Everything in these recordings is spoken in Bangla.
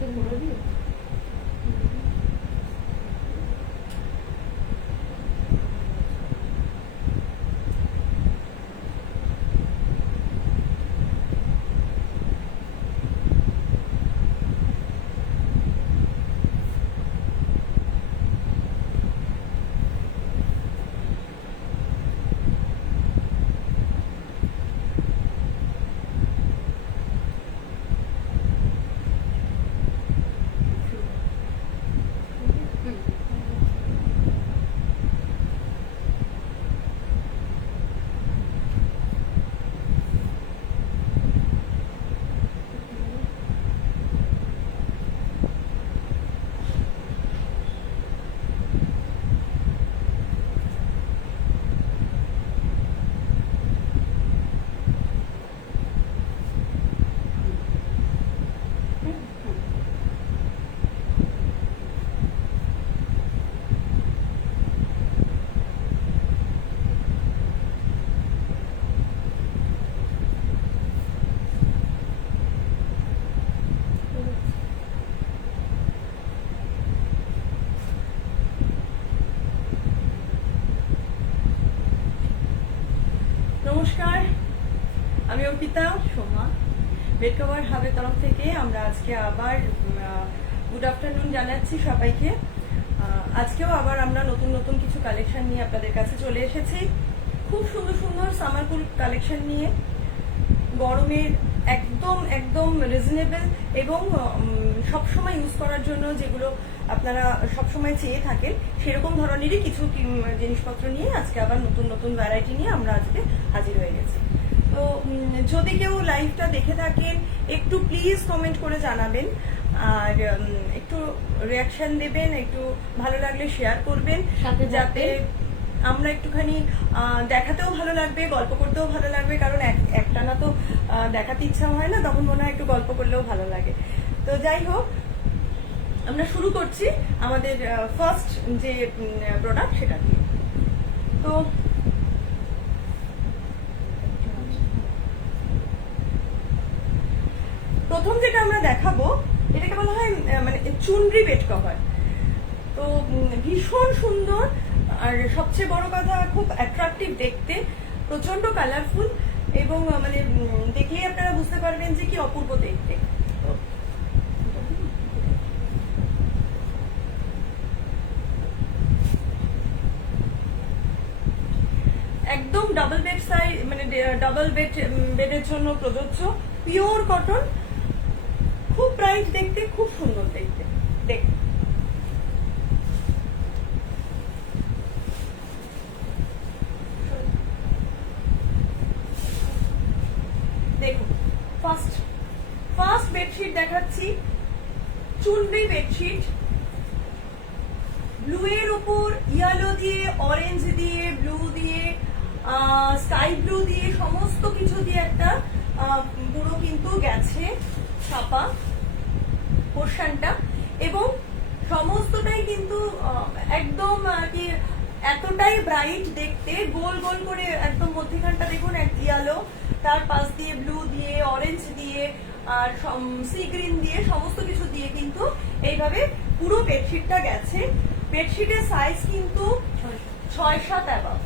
থেকে করে দিও। নমস্কার, আমি অর্পিতা সোমা। বেড কভার হাবের তরফ থেকে আমরা আজকে আবার গুড আফটারনুন জানাচ্ছি সবাইকে। আজকেও আবার আমরা নতুন নতুন কিছু কালেকশন নিয়ে আপনাদের কাছে চলে এসেছি। খুব সুন্দর সুন্দর সামার কুল কালেকশন নিয়ে, গরমের একদম একদম রিজনেবল এবং সবসময় ইউজ করার জন্য যেগুলো আপনারা সবসময় চেয়ে থাকেন সেরকম ধরনেরই কিছু জিনিসপত্র নিয়ে আজকে আবার নতুন নতুন ভ্যারাইটি নিয়ে আমরা আজকে হাজির হয়ে গেছি। তো যদি কেউ লাইভটা দেখে থাকেন একটু প্লিজ কমেন্ট করে জানাবেন, আর একটু রিয়াকশন দেবেন, একটু ভালো লাগলে শেয়ার করবেন, যাতে আমরা একটুখানি দেখাতেও ভালো লাগবে, গল্প করতেও ভালো লাগবে। কারণ একটানা তো দেখাতে ইচ্ছা হয় না, তখন মনে হয় একটু গল্প করলেও ভালো লাগে। তো যাই হোক, আমরা শুরু করছি আমাদের ফার্স্ট যে প্রোডাক্ট সেটা দিয়ে। তো প্রথম যেটা আমরা দেখাবো এটাকে বলা হয় মানে চুনরি বেড কভার। তো ভীষণ সুন্দর, আর সবচেয়ে বড় কথা খুব অ্যাট্রাকটিভ দেখতে, প্রচন্ড কালারফুল, এবং মানে দেখলেই আপনারা বুঝতে পারবেন যে কি অপূর্ব দেখতে। একদম ডাবল বেড সাইজ, মানে ডাবল বেডের জন্য প্রযোজ্য, পিওর কটন, খুব ব্রাইট দেখতে, খুব সুন্দর দেখতে। দেখুন, ফার্স্ট বেডশিট দেখাচ্ছি, চুনরি বেডশিট, ব্লু এর উপর ইয়েলো দিয়ে, অরেঞ্জ দিয়ে, ব্লু দিয়ে, স্কাই ব্লু দিয়ে, সমস্ত কিছু দিয়ে একটা পুরো কিন্তু গেছে ছাপা পোর্শনটা, এবং সমস্তটাই কিন্তু একদম আর কি এতটাই ব্রাইট দেখতে, গোল গোল করে একদম মধ্যখানটা দেখুন ইয়েলো, তার পাশ দিয়ে ব্লু দিয়ে, অরেঞ্জ দিয়ে, আর সি গ্রিন দিয়ে, সমস্ত কিছু দিয়ে কিন্তু এইভাবে পুরো বেডশিটটা গেছে। বেডশিটের সাইজ কিন্তু 6-7 অ্যাবাভ,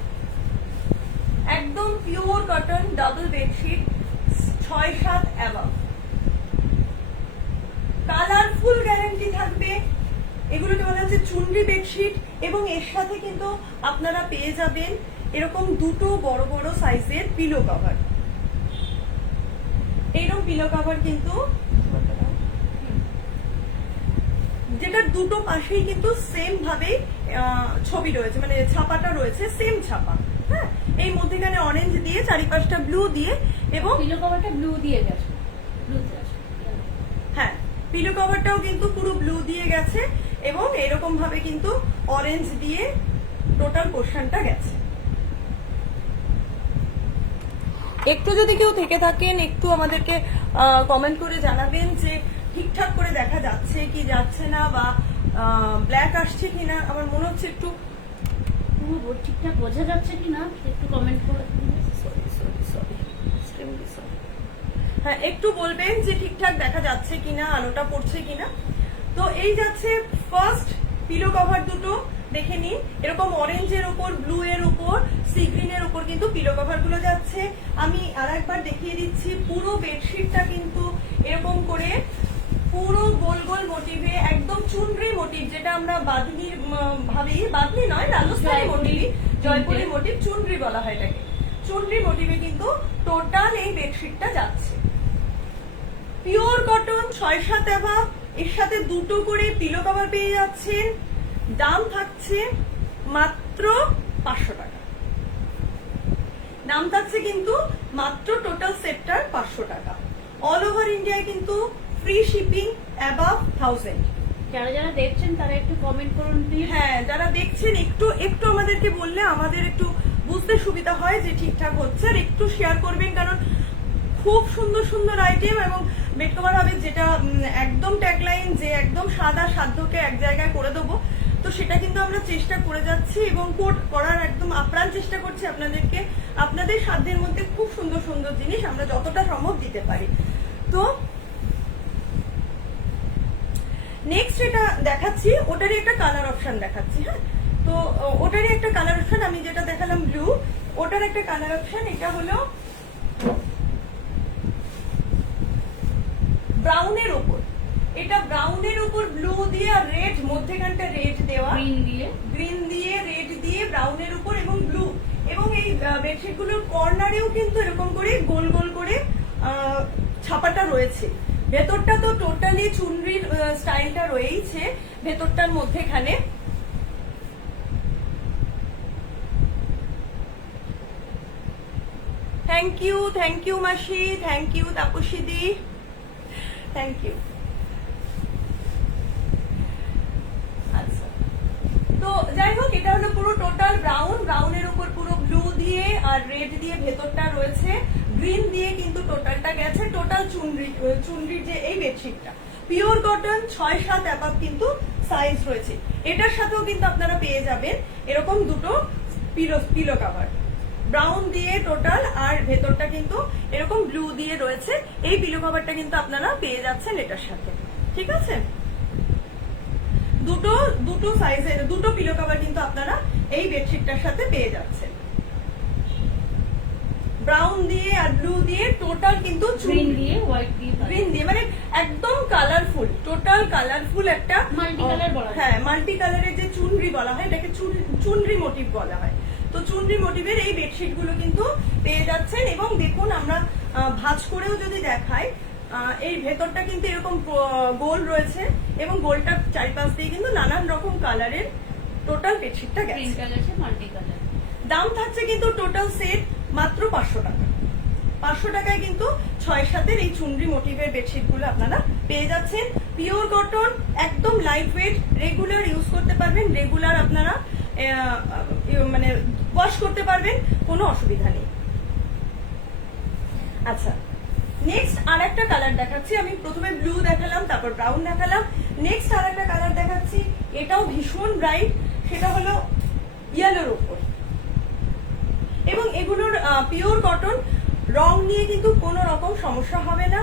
একদম pure cotton double bedsheet, 6-7 above, colourful guarantee থাকবে। এগুলোকে বলা হচ্ছে চুনরি বেডশিট, এবং এর সাথে কিন্তু আপনারা পেয়ে যাবেন এরকম দুটো বড় বড় সাইজের পিলো কভার। এইরকম পিলো কভার কিন্তু যেটা দুটো পাশেই কিন্তু সেম ভাবে ছবি রয়েছে, মানে ছাপাটা রয়েছে সেম ছাপা। হ্যাঁ, এই মধ্যেখানে অরেঞ্জ দিয়ে, চারিপাশটা ব্লু দিয়ে, এবং পিলো কভারটা ব্লু দিয়ে গেছে। হ্যাঁ, পিলো কভারটাও কিন্তু পুরো ব্লু দিয়ে গেছে, এবং এরকম ভাবে কিন্তু অরেঞ্জ দিয়ে টোটাল পোর্শনটা গেছে। একটু যদি কেউ থেকে থাকেন একটু আমাদেরকে কমেন্ট করে জানাবেন যে ঠিকঠাক করে দেখা যাচ্ছে কি যাচ্ছে না, বা ব্ল্যাক আসছে কিনা। আমার মনে হচ্ছে একটু ঠিকঠাক বোঝা যাচ্ছে কিনা একটু কমেন্ট করে। হ্যাঁ, একটু বলবেন যে ঠিকঠাক দেখা যাচ্ছে কিনা, আলোটা পড়ছে কিনা। তো এই যাচ্ছে ফার্স্ট পিলো কভার দুটো, দেখে নিন। এরকম অরেঞ্জের উপর, ব্লু এর উপর, সি গ্রিনের উপর কিন্তু পিলো কভার গুলো যাচ্ছে। আমি আর একবার দেখিয়ে দিচ্ছি, পুরো বেডশিটটা কিন্তু এরকম করে পুরো গোল গোল মোটিভে, একদম চুনরি মোটিভ, যেটা আমরা বাঁধনির ভাবি, বাঁধনি নয়, রাজস্থানী মোটিভ, জয়পুরি মোটিভ, চুনরি বলা হয় এটাকে। চুনরি মোটিভে কিন্তু টোটাল এই বেডশিটটা যাচ্ছে। পিওর কটন, 6-7 অ্যাভাব, এর সাথে দুটো করে পিলো কভার পেয়ে যাচ্ছেন। দাম থাকছে মাত্র 500 টাকা। দাম থাকছে কিন্তু মাত্র টোটাল সেটটার 500 টাকা। অল ওভার ইন্ডিয়ায় কিন্তু ফ্রি শিপিং অ্যাবাভ 1000। যারা যারা দেখছেন তারা একটু কমেন্ট করুন প্লিজ। হ্যাঁ, যারা দেখছেন একটু একটু আমাদেরকে বললে আমাদের একটু বুঝতে সুবিধা হয় যে ঠিকঠাক হচ্ছে, আর একটু শেয়ার করবেন, কারণ খুব সুন্দর সুন্দর আইটেম। এবং বেড কভার হবে যেটা একদম ট্যাগলাইন, যে একদম সাদা সাধ্যকে এক জায়গায় করে দেবো, তো সেটা কিন্তু আমরা চেষ্টা করে যাচ্ছি এবং করার একদম আপ্রাণ চেষ্টা করছি আপনাদেরকে, আপনাদের সাধ্যের মধ্যে খুব সুন্দর সুন্দর জিনিস আমরা যতটা সম্ভব দিতে পারি। তো নেক্সট এটা দেখাচ্ছি, ওটারই একটা কালার অপশন দেখাচ্ছি। হ্যাঁ, তো ওটারই একটা কালার অপশন, আমি যেটা দেখালাম ব্লু, ওটার একটা কালার অপশন, এটা হলো ব্রাউনের উপর। এটা ব্রাউনের উপর ব্লু দিয়ে আর রেড, মধ্যেখানটা রেড দেওয়া, গ্রিন দিয়ে রেড দিয়ে ব্রাউনের উপর এবং ব্লু। এবং এই বেডশিট গুলোর কর্নারেও কিন্তু এরকম করে গোল গোল করে ছাপাটা রয়েছে। ভেতরটা তো টোটালি চুনরির স্টাইলটা রয়েছে ভেতরটার মধ্যেখানে। থ্যাংক ইউ মাসি, thank you Tapasi di, thank you. আচ্ছা, তো যাই হোক, এটা হলো পুরো টোটাল ব্রাউন, ব্রাউনের উপর পুরো ব্লু দিয়ে আর রেড দিয়ে ভেতরটা রয়েছে, গ্রিন দিয়ে কিন্তু টোটালটা গেছে। টোটাল চুনরির যে এই বেডশিটটা পিওর কটন, 6-7 অ্যাবাব কিন্তু সাইজ রয়েছে। এটার সাথেও কিন্তু আপনারা পেয়ে যাবেন এরকম দুটো পিলো কভার, ব্রাউন দিয়ে টোটাল, আর ভেতরটা কিন্তু এরকম ব্লু দিয়ে রয়েছে। এই পিলো কভারটা কিন্তু আপনারা পেয়ে যাচ্ছেন এটার সাথে, ঠিক আছে? দুটো সাইজের দুটো পিলো কভার কিন্তু আপনারা এই বেডশিটটার সাথে পেয়ে যাচ্ছেন। ব্রাউন দিয়ে আর ব্লু দিয়ে টোটাল কিন্তু গ্রিন দিয়ে হোয়াইট দিয়ে, গ্রিন দিয়ে, মানে একদম কালারফুল, টোটাল কালারফুল একটা মাল্টি কালার বলা হয়। হ্যাঁ, মাল্টি কালারের যে চুনরি বলা হয়, এটাকে চুনরি মোটিভ বলা হয়। তো চুনরি মোটিভের এই বেডশিট গুলো কিন্তু পেয়ে যাচ্ছেন। এবং দেখুন, আমরা ভাঁজ করেও যদি দেখাই, এই ভেতরটা কিন্তু এরকম গোল রয়েছে এবং গোলটার চারিপাশ দিয়ে কিন্তু নানান রকম কালারের টোটাল বেডশিটটা গেছে। Multi colour. দাম থাকছে কিন্তু টোটাল সেট মাত্র 500 টাকা। 500 টাকায় কিন্তু 6-7 এই চুনরি মোটিভের বেডশিট গুলো আপনারা পেয়ে যাচ্ছেন। পিওর কটন, একদম লাইট ওয়েট, রেগুলার ইউজ করতে পারবেন, রেগুলার আপনারা মানে ওয়াশ করতে পারবেন, কোনো অসুবিধা নেই। আচ্ছা, নেক্সট আর একটা কালার দেখাচ্ছি। আমি প্রথমে ব্লু দেখালাম, তারপর ব্রাউন দেখালাম, নেক্সট আর একটা কালার দেখাচ্ছি, এটাও ভীষণ ব্রাইট, সেটা হলো ইয়েলোর উপর। এবং এগুলোর পিওর কটন, রং নিয়ে কিন্তু কোনো রকম সমস্যা হবে না,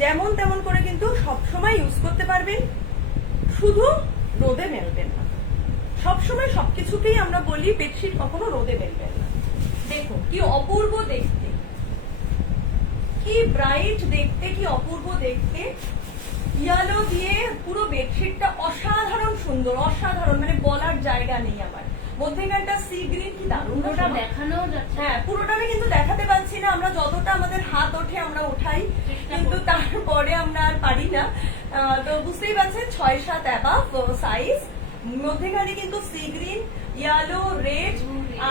যেমন তেমন করে কিন্তু সবসময় ইউজ করতে পারবেন, শুধু রোদে মেলবেন না। সবসময় সবকিছুতেই আমরা বলি বেডশিট কখনো রোদে মেলবেন না। দেখো কি অপূর্ব দেখতে, কি ব্রাইট দেখতে, কি অপূর্ব দেখতে। ইয়েলো দিয়ে পুরো বেডশিটটা অসাধারণ সুন্দর, অসাধারণ, মানে বলার জায়গা নেই আমার। মধ্যেখানটা সি গ্রিন, কি দারুণ, পুরোটা দেখানো যাচ্ছে। হ্যাঁ, পুরোটা আমি কিন্তু দেখাতে পারছি না, আমরা যতটা আমাদের হাত ওঠে আমরা উঠাই, কিন্তু তারপরে আমরা আর পারি না। তো বুঝতেই পারছেন, 6-7 অ্যাবাভ সাইজ, মধ্যেখানে কিন্তু সি গ্রিন, ইয়েলো, রেড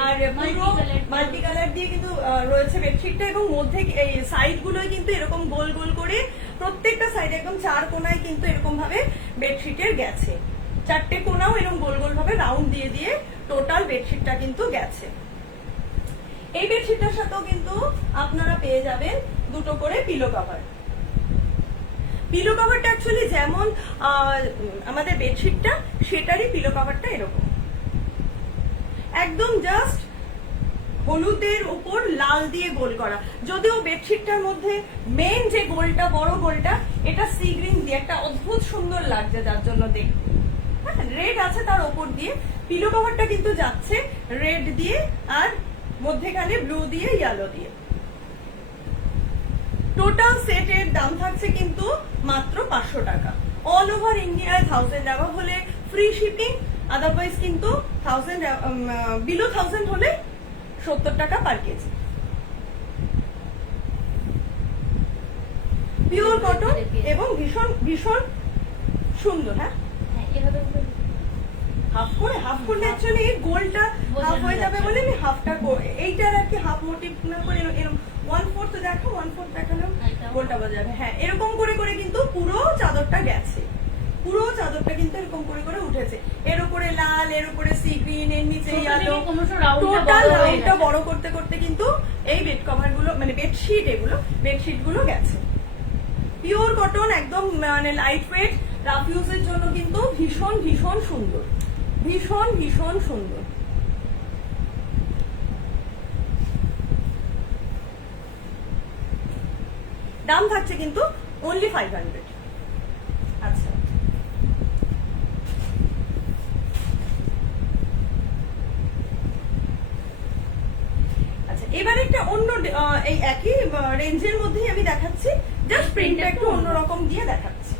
আর পুরো মাল্টি কালার দিয়ে কিন্তু রয়েছে বেডশিটটা। এবং মধ্যে এই সাইড গুলোই কিন্তু এরকম গোল গোল করে, প্রত্যেকটা সাইডে একদম 4 কোনায় কিন্তু এরকম ভাবে বেডশিটের গেছে, 4টে কোনাও এরকম গোল গোল ভাবে রাউন্ড দিয়ে দিয়ে টোটাল বেডশিটটা কিন্তু গেছে। এই বেডশিটটার সাথেও কিন্তু আপনারা পেয়ে যাবেন দুটো করে পিলো কভার। পিলো কভারটা অ্যাকচুয়ালি যেমন আমাদের বেডশিটটা, সেটারই পিলো কভারটা এরকম, একদম জাস্ট হলুদের উপর লাল দিয়ে গোল করা। যদিও বেডশিটটার মধ্যে মেন যে গোলটা, বড় গোলটা, এটা সি গ্রিন দিয়ে একটা অদ্ভুত সুন্দর লাগছে, যার জন্য দেখতে। হ্যাঁ, রেড আছে তার ওপর দিয়ে, পিলো কভারটা কিন্তু যাচ্ছে রেড দিয়ে আর মধ্যেখানে ব্লু দিয়ে, ইয়েলো দিয়ে। টোটাল সেটের দাম থাকছে কিন্তু মাত্র 500 টাকা। অল ওভার ইন্ডিয়ায় 1000 টাকা হলে ফ্রি শিপিং, আদারওয়াইজ কিন্তু 1000 বিলো 1000 হলে 70 টাকা পার কেজি। পিওর কটন এবং ভীষণ ভীষণ সুন্দর। হ্যাঁ, এভাবে হাফ করলে অ্যাকচুয়ালি গোলটা হাফ হয়ে যাবে বলে আমি হাফটা করে, এইটার আর কি হাফ মোটিভ না করে এরকম 1/4 দেখো, 1/4 দেখালেও গোলটা বোঝা যাবে। হ্যাঁ, এরকম করে করে কিন্তু পুরো চাদরটা গেছে, পুরো চাদরটা কিন্তু এরকম করে করে উঠেছে। এর উপরে লাল, এর উপরে সি গ্রিন, এর নিচে ইয়েলো, টোটাল রাউন্ডটা বড় করতে করতে কিন্তু এই বেড কভার গুলো, মানে বেডশিট গুলো গেছে। পিওর কটন, একদম মানে লাইট ওয়েট, রাফ ইউজের জন্য কিন্তু ভীষণ ভীষণ সুন্দর, ভীষণ ভীষণ সুন্দর। দাম থাকছে কিন্তু অনলি 500। আচ্ছা, আচ্ছা, এবার একটা অন্য এই একই রেঞ্জের মধ্যেই আমি দেখাচ্ছি, জাস্ট প্রিন্টটা একটু অন্যরকম দিয়ে দেখাচ্ছি।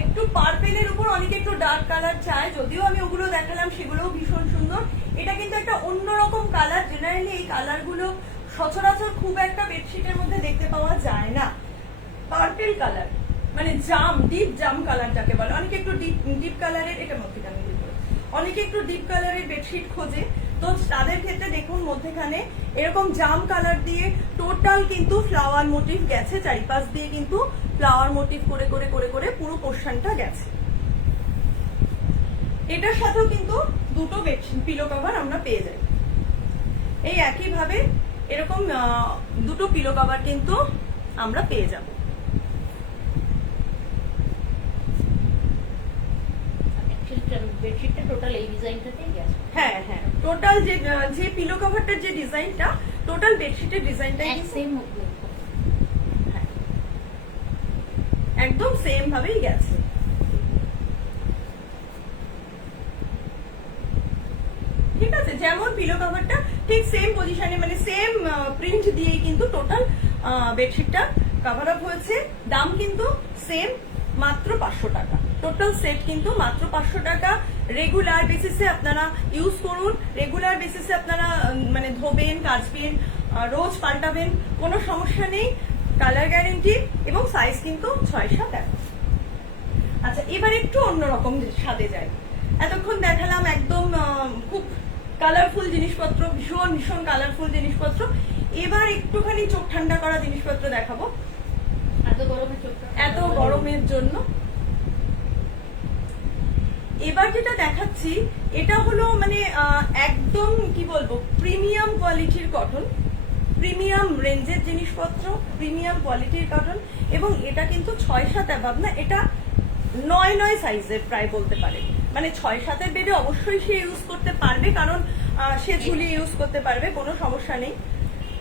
একটু পার্পেলের উপর অনেকে একটু ডার্ক কালার চায়, যদিও আমি ওগুলো দেখালাম, সেগুলোও ভীষণ সুন্দর। এটা কিন্তু একটা অন্যরকম কালার, জেনারেলি এই কালার গুলো সচরাচর খুব একটা বেডশিটের মধ্যে দেখতে পাওয়া যায় না। পার্পেল কালার মানে জাম, ডিপ জাম কালার যাকে বলে, অনেকে একটু ডিপ কালারের, এটার মধ্যে আমি দিব, অনেকে একটু ডিপ কালারের বেডশিট খোঁজে, তো তাদের ক্ষেত্রে দেখুন মধ্যেখানে এরকম জাম কালার দিয়ে টোটাল কিন্তু ফ্লাওয়ার মোটিভ গেছে, চারিপাশ দিয়ে কিন্তু ফ্লাওয়ার মোটিভ করে করে করে করে পুরো পোর্শনটা গেছে। এটার সাথেও কিন্তু দুটো পিলো কভার আমরা পেয়ে যাই। এই একইভাবে এরকম দুটো পিলো কভার কিন্তু আমরা পেয়ে যাব। বেডশিটটা টোটাল এই ডিজাইনটাতেই গেছে। হ্যাঁ হ্যাঁ, টোটাল যে পিলো কভারটার যে ডিজাইনটা, টোটাল বেডশিটের ডিজাইনটা সেম, একদম সেম ভাবেই গেছে। ঠিক আছে, যেমন পিলো কভারটা ঠিক সেম পজিশনে, মানে সেম প্রিন্ট দিয়ে কিন্তু টোটাল বেডশিটটা কভার আপ হয়েছে। দাম কিন্তু সেম, মাত্র 500 টাকা। টোটাল সেট কিন্তু মাত্র 500 টাকা। রেগুলার বেসিসে আপনারা ইউজ করুন, রেগুলার বেসিসে আপনারা মানে ধোবেন, কাচবেন, রোজ পাল্টাবেন, কোনো সমস্যা নেই। কালার গ্যারেন্টি এবং সাইজ কিন্তু 6-7। আচ্ছা, এবার একটু অন্যরকম স্বাদে যাই। এতক্ষণ দেখালাম একদম খুব কালারফুল জিনিসপত্র, ভীষণ ভীষণ কালারফুল জিনিসপত্র। এবার একটুখানি চোখ ঠান্ডা করা জিনিসপত্র দেখাবো, এত গরমের জন্য। এবার যেটা দেখাচ্ছি এটা হলো মানে একদম কি বলবো, প্রিমিয়াম কোয়ালিটির কটন, প্রিমিয়াম রেঞ্জের জিনিসপত্র, প্রিমিয়াম কোয়ালিটির কটন। এবং এটা কিন্তু 6-7 অ্যাবাভ না, এটা 9-9 সাইজের প্রায় বলতে পারে। মানে 6-7 বেডে অবশ্যই সে ইউজ করতে পারবে, কারণ সে ঝুলিয়ে ইউজ করতে পারবে, কোনো সমস্যা নেই।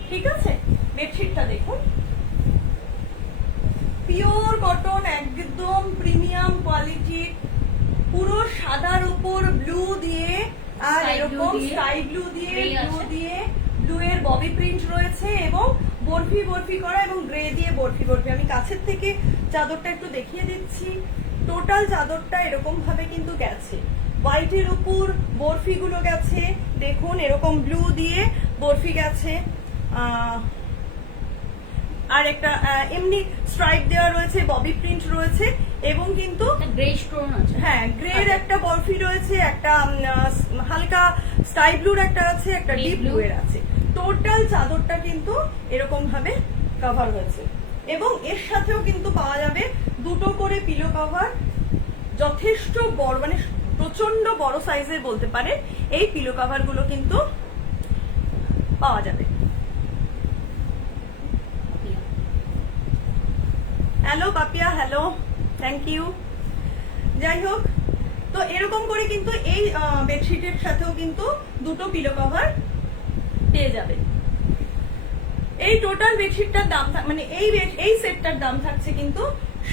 ঠিক আছে, বেডশিটটা দেখুন, পিওর কটন, একদম প্রিমিয়াম কোয়ালিটির, পুরো সাদার উপর ব্লু দিয়ে আর এরকম স্কাই ব্লু দিয়ে, ব্লু এর ববি প্রিন্ট রয়েছে এবং বরফি বরফি করা, এবং গ্রে দিয়ে বরফি বরফি। আমি কাছের থেকে চাদরটা একটু দেখিয়ে দিচ্ছি। টোটাল চাদরটা এরকম ভাবে কিন্তু গেছে, হোয়াইটের উপর বরফি গুলো গেছে, দেখুন এরকম ব্লু দিয়ে বরফি গেছে, আর একটা এমনি স্ট্রাইপ দেওয়া রয়েছে, ববি প্রিন্ট রয়েছে, এবং কিন্তু গ্রে স্টোন আছে। হ্যাঁ, গ্রের একটা বরফি রয়েছে, একটা হালকা স্কাই ব্লুর একটা আছে, একটা ডিপ ব্লু এর আছে। টোটাল চাদরটা কিন্তু এরকম ভাবে কভার হয়েছে, এবং এর সাথেও কিন্তু পাওয়া যাবে দুটো করে পিলো কভার, যথেষ্ট বড়, মানে প্রচন্ড বড় সাইজের বলতে পারে। এই পিলো কভার গুলো কিন্তু পাওয়া যাবে। Hello Papiya, hello, thank you. যাই হোক, তো এরকম করে কিন্তু এই বেডশিটের সাথেও কিন্তু দুটো পিলো কভার পেয়ে যাবেন। এই টোটাল বেডশিটটার দাম মানে এই সেটটার দাম থাকছে কিন্তু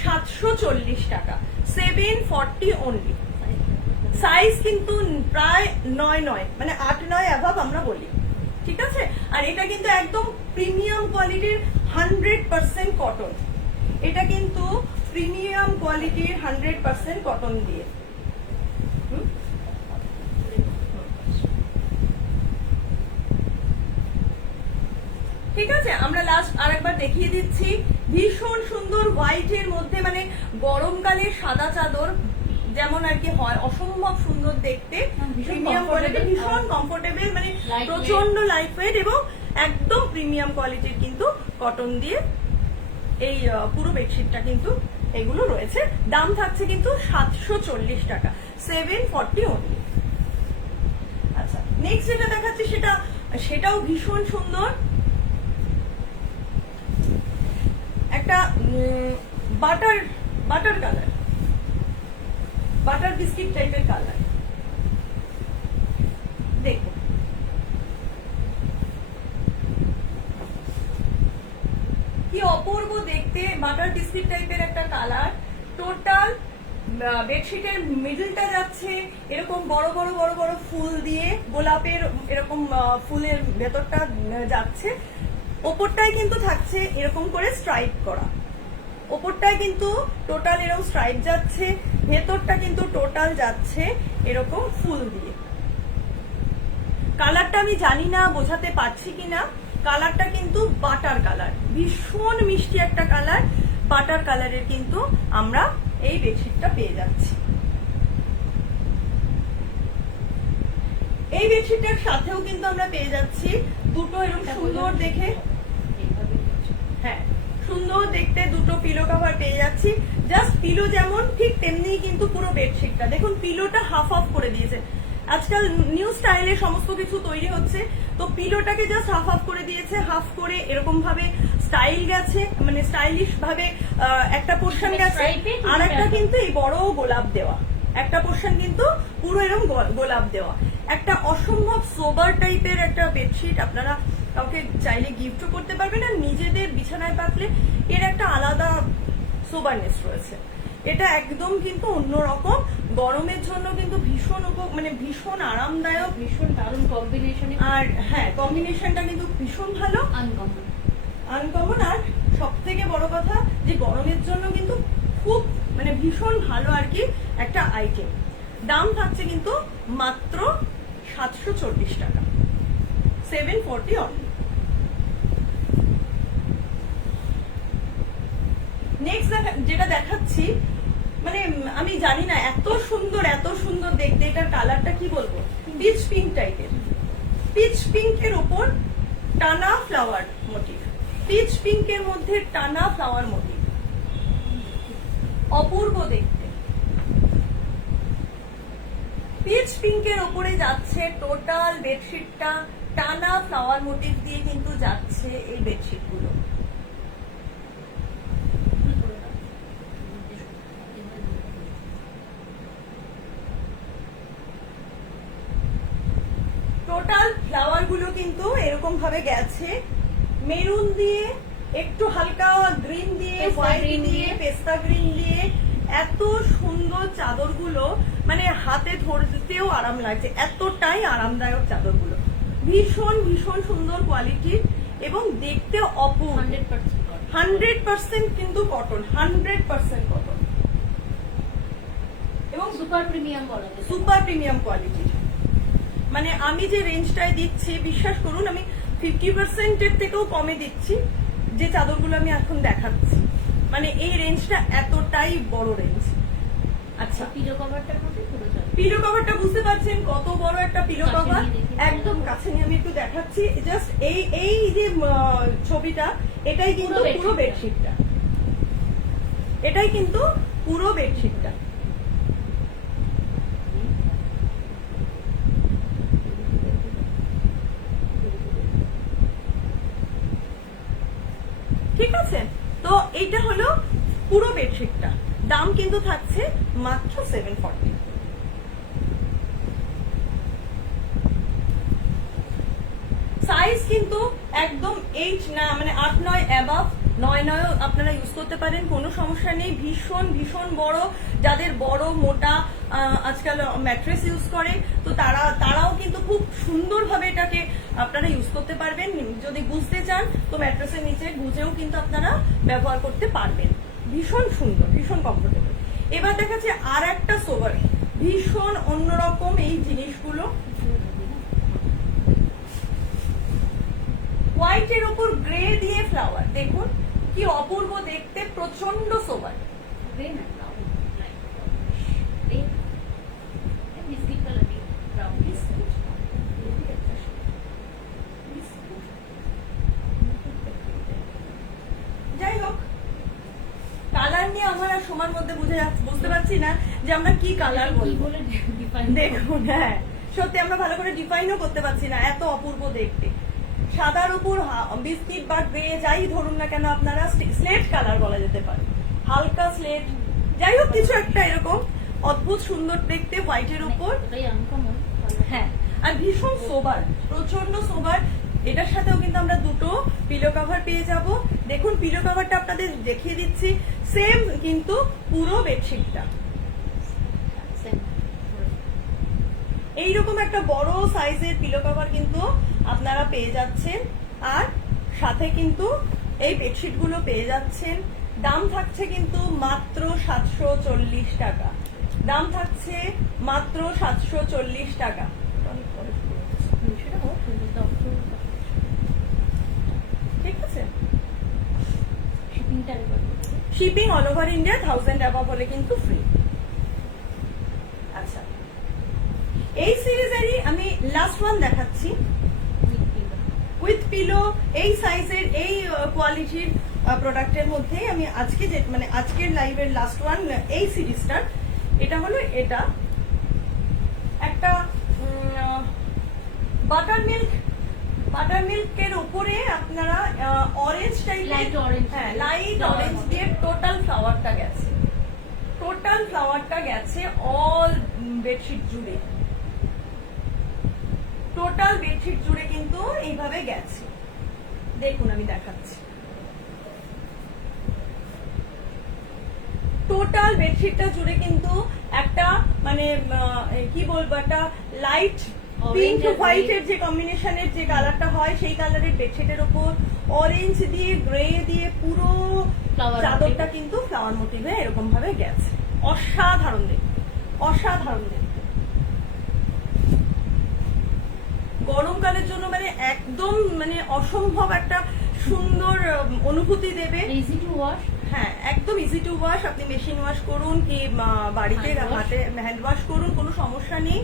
740 টাকা, 740 অনলি। সাইজ কিন্তু প্রায় 9 মানে 8-9 অ্যাভাব আমরা বলি, ঠিক আছে। আর এটা কিন্তু একদম প্রিমিয়াম কোয়ালিটির 100% কটন, এটা কিন্তু প্রিমিয়াম কোয়ালিটির 100% কটন দিয়ে। ঠিক আছে, আমরা লাস্ট আরেকবার দেখিয়ে দিচ্ছি। ভীষণ সুন্দর হোয়াইটের মধ্যে, মানে গরমকালে সাদা চাদর যেমন আর কি হয়, অসম্ভব সুন্দর দেখতে, প্রিমিয়াম কোয়ালিটি, ভীষণ কমফোর্টেবল, মানে প্রচন্ড লাইট ওয়েট এবং একদম প্রিমিয়াম কোয়ালিটির কিন্তু কটন দিয়ে এই পুরো বেডশিটটা কিন্তু এগুলো রয়েছে। দাম থাকছে কিন্তু 740 টাকা, 740 অনলি। আচ্ছা, নেক্সট যেটা দেখাচ্ছি সেটাও ভীষণ সুন্দর, একটা বাটার কালার, বাটার বিস্কিট টাইপের কালার। দেখুন কি অপূর্ব দেখতে, বাটার বিস্কিট টাইপের একটা কালার। টোটাল বেডশিটের মিডলটা যাচ্ছে এরকম বড় বড় বড় বড় ফুল দিয়ে, গোলাপের এরকম ফুলের ভেতরটা যাচ্ছে। ওপরটায় কিন্তু থাকছে এরকম করে স্ট্রাইপ করা, ওপরটায় কিন্তু টোটাল এরকম স্ট্রাইপ যাচ্ছে, ভেতরটা কিন্তু টোটাল যাচ্ছে এরকম ফুল দিয়ে। কালারটা আমি জানি না বোঝাতে পারছি কিনা, কালারটা কিন্তু বাটার কালার, ভীষণ মিষ্টি একটা কালার, বাটার কালারের কিন্তু আমরা এই বেডশিটটা পেয়ে যাচ্ছি। এই বেডশিটের সাথেও কিন্তু আমরা পেয়ে যাচ্ছি দুটো এরকম সুন্দর দেখে, হ্যাঁ সুন্দর দেখতে দুটো পিলো কভার পেয়ে যাচ্ছি। জাস্ট পিলো যেমন ঠিক তেমনি কিন্তু পুরো বেডশিটটা দেখুন, পিলোটা হাফ অফ করে দিয়েছে। আজকাল নিউ স্টাইলে সমস্ত কিছু তৈরি হচ্ছে, তো পিলোটাকে জাস্ট হাফ অফ করে দিয়েছে, হাফ করে এরকম ভাবে স্টাইল গেছে, মানে স্টাইলিশ ভাবে একটা পোর্শন গেছে, আর একটা কিন্তু এই বড় গোলাপ দেওয়া, একটা পোর্শন কিন্তু পুরো এরকম গোলাপ দেওয়া, একটা অসম্ভব সোবার টাইপের একটা বেডশিট। আপনারা কাউকে চাইলে গিফটও করতে পারবেন, আর নিজেদের বিছানায় পাতলে এর একটা আলাদা সোবারনেস রয়েছে। এটা একদম কিন্তু অন্যরকম, গরমের জন্য কিন্তু ভীষণ মানে ভীষণ আরামদায়ক, ভীষণ দারুণ কম্বিনেশন। আর হ্যাঁ কম্বিনেশনটা কিন্তু ভীষণ ভালো, আনকমন। আর সব থেকে বড় কথা যে গরমের জন্য কিন্তু খুব মানে ভীষণ ভালো আর কি একটা আইটেম। দাম থাকছে কিন্তু মাত্র 740 টাকা, 740 অনলি। নেক্সট যেটা দেখাচ্ছি, মানে আমি জানি না এত সুন্দর দেখতে, এটার কালারটা কি বলবো, পিচ পিঙ্ক টাইপের, পিচ পিঙ্কের ওপর টানা ফ্লাওয়ার মোটিভ, পিচ পিঙ্কের মধ্যে টানা ফ্লাওয়ার মোটিভ, অপূর্ব দেখতে। পিচ পিঙ্কের ওপরে যাচ্ছে টোটাল বেডশিটটা, টানা ফ্লাওয়ার মোটিভ দিয়ে কিন্তু যাচ্ছে এই বেডশিট গুলো। টোটাল ফ্লাওয়ার গুলো কিন্তু এরকম ভাবে গেছে, মেরুন দিয়ে, একটু হালকা গ্রিন দিয়ে, হোয়াইট দিয়ে, পেস্তা গ্রিন দিয়ে, এত সুন্দর চাদরগুলো, মানে হাতে ধরতেও আরাম লাগছে, এতটাই আরামদায়ক চাদরগুলো, ভীষণ ভীষণ সুন্দর কোয়ালিটির এবং দেখতে অপূর্ব। 100% কিন্তু কটন, 100% কটন এবং সুপার প্রিমিয়াম বলা যায়, সুপার প্রিমিয়াম কোয়ালিটির। মানে আমি যে রেঞ্জটায় দিচ্ছি, বিশ্বাস করুন আমি 50% এর থেকেও কমে দিচ্ছি যে চাদরগুলো আমি এখন দেখাচ্ছি, মানে এই রেঞ্জটা এতটাই বড় রেঞ্জ। আচ্ছা, পিলো কভারটা কত পুরো চলে, পিলো কভারটা বুঝতে পারছেন কত বড় একটা পিলো কভার, একদম কাছে নিয়ে আমি একটু দেখাচ্ছি। জাস্ট এই যে ছবিটা, এটাই কিন্তু পুরো বেডশিটটা, এটাই কিন্তু পুরো বেডশিটটা। ঠিক আছে, তো এইটা হলো পুরো বেডশিটটা, দাম কিন্তু থাকছে মাত্র 740। সাইজ কিন্তু একদম 8 না মানে 8-9 অ্যাবাভ, 9-9 আপনারা ইউজ করতে পারেন, কোনো সমস্যা নেই। ভীষণ ভীষণ বড়, যাদের বড় মোটা আজকাল ম্যাট্রেস ইউজ করে, তো তারাও কিন্তু খুব সুন্দরভাবে এটাকে আপনারা ইউজ করতে পারবেন। যদি গুজতে চান তো ম্যাট্রেসের নিচে গুজেও কিন্তু আপনারা ব্যবহার করতে পারবেন। ভীষণ সুন্দর, ভীষণ কমফোর্টেবল। এবার দেখাচ্ছে আর একটা সোবার, ভীষণ অন্যরকম এই জিনিসগুলো। হোয়াইটের উপর গ্রে দিয়ে ফ্লাওয়ার, দেখুন কি অপূর্ব দেখতে, প্রচন্ড সোবার। গ্রে না brown, light grey, biscuit colour brown biscuit. যাই হোক, কালার নিয়ে আমার আর সময়ের মধ্যে বুঝতে পারছি না যে আমরা কি কালার কি বলবো। বলে ডিফাইন দেখুন, হ্যাঁ সত্যি আমরা ভালো করে ডিফাইনও করতে পারছি না, এত অপূর্ব দেখতে। সাদার উপর বিস্কিট বা গ্রে যাই ধরুন না কেন, আপনারা স্লেট কালার বলা যেতে পারে, হালকা স্লেট, যাই হোক কিছু একটা এরকম অদ্ভুত সুন্দর দেখতে হোয়াইটের উপর। ওটাই আনকমন। হ্যাঁ, আর ভীষণ সোবার, প্রচন্ড সোবার। এটার সাথেও কিন্তু আমরা দুটো পিলো কভার পেয়ে যাব। দেখুন পিলো কভারটা আপনাদের দেখিয়ে দিচ্ছি, সেম কিন্তু পুরো বেডশিটটা এইরকম একটা বড় সাইজের পিলো কভার কিন্তু আপনারা পেয়ে যাচ্ছেন, আর সাথে কিন্তু এই বেডশিট গুলো পেয়ে যাচ্ছেন। দাম থাকছে কিন্তু মাত্র 740 টাকা, দাম থাকছে মাত্র 740 টাকা। ঠিক আছে, শিপিংটা একবার shipping all over India 1000 above হলে কিন্তু ফ্রি। আচ্ছা, এই সিরিজেরই আমি লাস্ট ওয়ান দেখাচ্ছি উইথ পিলো, এই সাইজের এই কোয়ালিটির প্রোডাক্টের মধ্যে আমি আজকে যে মানে আজকের লাইভের লাস্ট ওয়ান এই সিরিজটার, এটা হলো এটা একটা বাটার মিল্কের উপরে আপনারা অরেঞ্জ টাইপের, Light orange. হ্যাঁ লাইট অরেঞ্জ দিয়ে টোটাল ফ্লাওয়ারটা গেছে, টোটাল ফ্লাওয়ারটা গেছে অল বেডশিট জুড়ে, টোটাল বেডশিট জুড়ে কিন্তু এইভাবে গেছে। দেখুন আমি দেখাচ্ছি, টোটাল বেডশিটটা জুড়ে কিন্তু একটা মানে কি বলবো, একটা লাইট পিঙ্ক Orange আর হোয়াইট এর যে কম্বিনেশনের যে কালারটা হয় সেই কালারের বেডশিটের উপর অরেঞ্জ দিয়ে গ্রে দিয়ে পুরো Flower চাদরটা motif। কিন্তু ফ্লাওয়ার মোটিভে এরকম ভাবে গেছে। অসাধারণ দেখতে, অসাধারণ দেখতে। গরমকালের জন্য মানে একদম মানে অসম্ভব একটা সুন্দর অনুভূতি দেবে। Easy to wash. হ্যাঁ, একদম ইজি টু ওয়াশ, আপনি মেশিন ওয়াশ করুন কি বাড়িতে Hand wash। হাতে হ্যান্ড ওয়াশ করুন, কোনো সমস্যা নেই,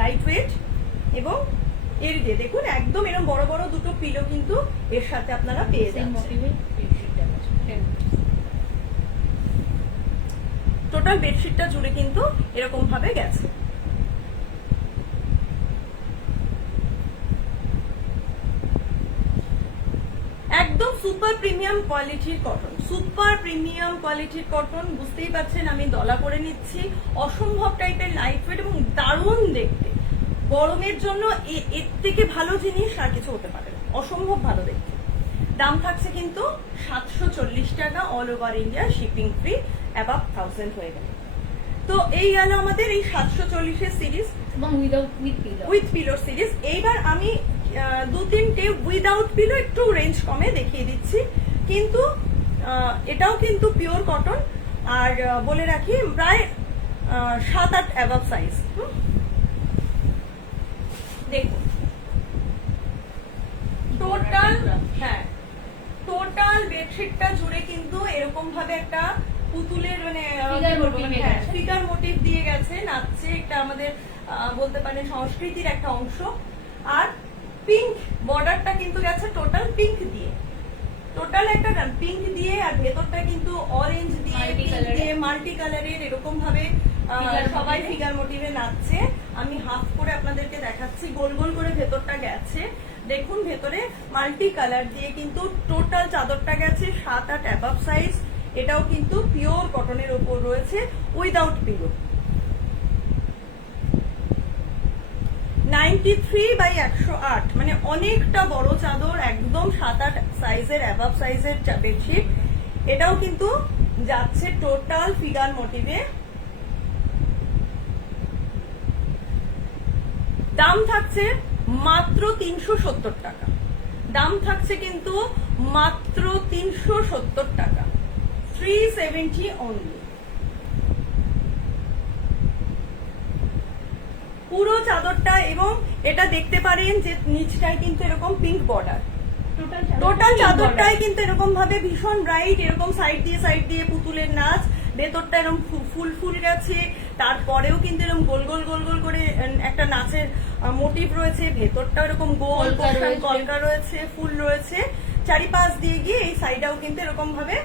লাইট ওয়েট। এবং এর যে দেখুন একদম এরকম বড় বড় দুটো পিলো কিন্তু এর সাথে আপনারা পেয়ে সেম যাচ্ছেন। মোটিভে বেডশিটটা আছে। টোটাল বেডশিটটা জুড়ে কিন্তু এরকম ভাবে গেছে। একদম সুপার প্রিমিয়াম কোয়ালিটির কটন, সুপার প্রিমিয়াম কোয়ালিটির কটন, বুঝতেই পারছেন আমি দলা করে নিচ্ছি। অসম্ভব টাইপের লাইট ওয়েট এবং দারুণ দেখতে। গরমের জন্য এর থেকে ভালো জিনিস আর কিছু হতে পারে না, অসম্ভব ভালো দেখতে। দাম থাকছে কিন্তু 740 টাকা, all over India shipping free, above 1000 হয়ে গেল। তো এই গেল আমাদের এই 740 সিরিজ এবং উইথ পিলো। উইথ পিলোর সিরিজ। এইবার আমি দু তিনটে উইদাউট পিলো একটু রেঞ্জ কমে দেখিয়ে দিচ্ছি, কিন্তু এটাও কিন্তু পিওর কটন, আর বলে রাখি প্রায় 7-8 অ্যাবাভ সাইজ। দেখুন টোটাল, হ্যাঁ টোটাল বেডশিটটা জুড়ে কিন্তু এরকম ভাবে একটা পুতুলের মানে ফিগার মোটিভ দিয়ে গেছে, নাচছে, এটা আমাদের বলতে পারেন সংস্কৃতির একটা অংশ। আর পিঙ্ক বর্ডারটা কিন্তু গেছে টোটাল পিঙ্ক দিয়ে, টোটাল একটা পিঙ্ক দিয়ে, আর ভেতরটা কিন্তু অরেঞ্জ দিয়ে, পিঙ্ক দিয়ে, মাল্টি কালারের এরকম ভাবে সবাই ফিগার মোটিভে নাচছে। আমি হাফ করে আপনাদেরকে দেখাচ্ছি, গোল গোল করে ভেতরটা গেছে। দেখুন ভেতরে মাল্টি কালার দিয়ে কিন্তু টোটাল চাদরটা গেছে 7-8 অ্যাবাভ সাইজ। এটাও কিন্তু পিওর কটনের উপর রয়েছে উইদাউট পিলো। 93/108, মানে অনেকটা বড় চাদর, একদম 7-8 সাইজের, অ্যাবাভ সাইজের বেডশিট। এটাও কিন্তু যাচ্ছে টোটাল ফিগার মোটিভে। দাম থাকছে মাত্র 370 টাকা। দাম থাকছে কিন্তু মাত্র 370 টাকা, 370 অনলি। পুরো চাদরটা, এবং এটা দেখতে পারেন যে নিচটায় কিন্তু এরকম পিঙ্ক বর্ডার। টোটাল চাদরটাই কিন্তু এরকম ভাবে ভীষণ ব্রাইট, এরকম সাইড দিয়ে পুতুলের নাচ, ভেতরটা এরকম ফুল ফুল গেছে, তারপরেও কিন্তু এরকম গোল গোল গোল গোল করে একটা নাচের মোটিভ রয়েছে, ভেতরটা এরকম গোল কলকা রয়েছে, ফুল রয়েছে, চারিপাশ দিয়ে গিয়ে এই সাইডটাও কিন্তু এরকম ভাবে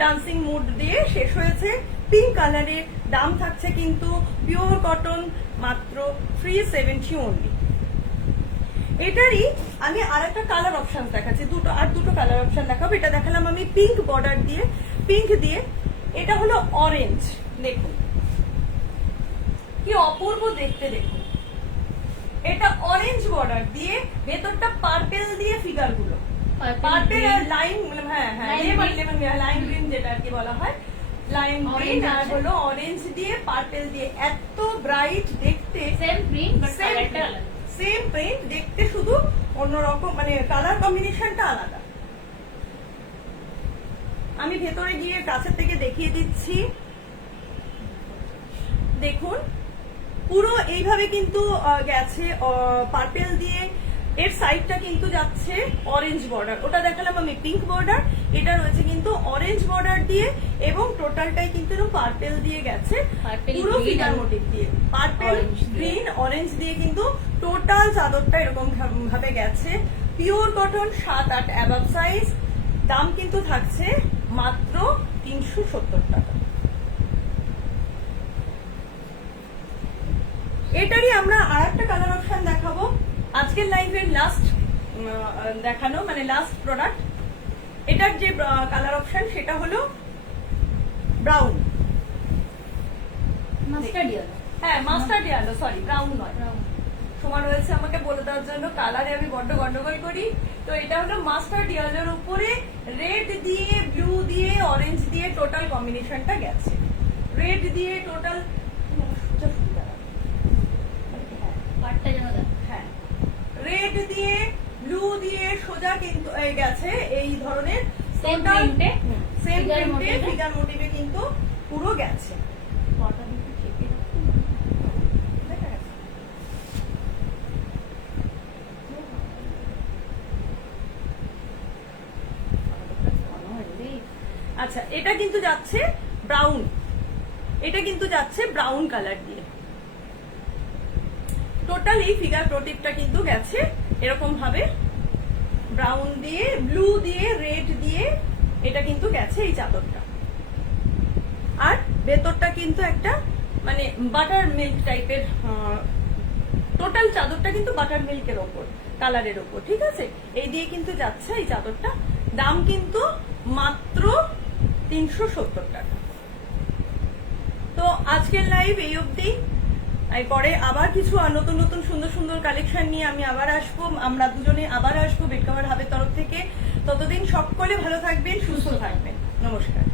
ডান্সিং মুড দিয়ে শেষ হয়েছে পিঙ্ক কালারের। দাম থাকছে কিন্তু পিওর কটন মাত্র 370 অনলি। এটারই আমি আর একটা কালার অপশন দেখাচ্ছি, দুটো কালার অপশন দেখাবো। এটা দেখালাম আমি পিঙ্ক বর্ডার দিয়ে, পিঙ্ক দিয়ে। এটা হলো অরেঞ্জ। দেখুন কি অপূর্ব দেখতে, দেখুন এটা অরেঞ্জ বর্ডার দিয়ে, ভেতরটা পার্পেল দিয়ে ফিগার গুলো, পার্পেল আর লাইন, লাইন গ্রিন যেটা আর কি বলা হয়, লাইন গ্রিন আর হলো অরেঞ্জ দিয়ে পার্পেল দিয়ে, এত ব্রাইট দেখতে। সেম প্রিন্ট বাট কালারটা আলাদা, সেম প্রিন্ট দেখতে, শুধু অন্যরকম, মানে কালার কম্বিনেশনটা আলাদা। আমি ভেতরে গিয়ে কাছের থেকে দেখিয়ে দিচ্ছি। দেখুন পুরো এইভাবে কিন্তু গেছে পার্পেল দিয়ে, এর সাইডটা কিন্তু যাচ্ছে অরেঞ্জ বর্ডার। ওটা দেখালাম আমি পিঙ্ক বর্ডার, এটা রয়েছে কিন্তু অরেঞ্জ বর্ডার দিয়ে, এবং টোটালটাই কিন্তু পার্পেল দিয়ে গেছে, পুরো ফিগার মোটিভ দিয়ে, পার্পেল গ্রিন অরেঞ্জ দিয়ে কিন্তু টোটাল চাদরটা এরকম ভাবে গেছে। Pure cotton, 7-8 above size. দাম কিন্তু থাকছে মাত্র 370 টাকা। এটারই আমরা আর একটা কালার অপশন দেখাবো, আজকের লাইভের লাস্ট দেখানো, মানে লাস্ট প্রোডাক্ট। এটার যে কালার অপশন সেটা হলো ব্রাউন, মাস্টার্ড ইয়েলো। হ্যাঁ মাস্টার্ড ইয়েলো, সরি ব্রাউন নয়। সময় রয়েছে আমাকে বলে দেওয়ার জন্য, কালারে আমি বড্ড গন্ডগোল করি। তো এটা হলো মাস্টার্ড ইয়েলোর উপরে রেড দিয়ে, ব্লু দিয়ে, অরেঞ্জ দিয়ে টোটাল কম্বিনেশনটা গেছে। রেড দিয়ে টোটাল, হ্যাঁ রেড দিয়ে, ব্লু দিয়ে সোজা কিন্তু গেছে এই ধরনের সেম প্রিন্টে ফিগার মোটিভে কিন্তু পুরো গেছে। আচ্ছা এটা কিন্তু যাচ্ছে ব্রাউন, এটা কিন্তু যাচ্ছে ব্রাউন কালার দিয়ে। টোটালি ফিগার মোটিভটা কিন্তু গেছে এরকম ভাবে ব্রাউন দিয়ে, ব্লু দিয়ে, রেড দিয়ে, এটা কিন্তু গেছে এই চাদরটা। আর ভেতরটা কিন্তু একটা মানে বাটার মিল্ক টাইপের, টোটাল চাদরটা কিন্তু বাটার মিল্কের ওপর, কালারের ওপর, ঠিক আছে। এই দিয়ে কিন্তু যাচ্ছে এই চাদরটা। দাম কিন্তু মাত্র 370 টাকা। তো আজকের লাইভ এই অবধি। পরে আবার কিছু নতুন নতুন সুন্দর সুন্দর কালেকশন নিয়ে আমি আবার আসবো, আমরা দুজনে আবার আসবো বেড কভার হাবের তরফ থেকে। ততদিন সকলে ভালো থাকবেন, সুস্থ থাকবেন। নমস্কার।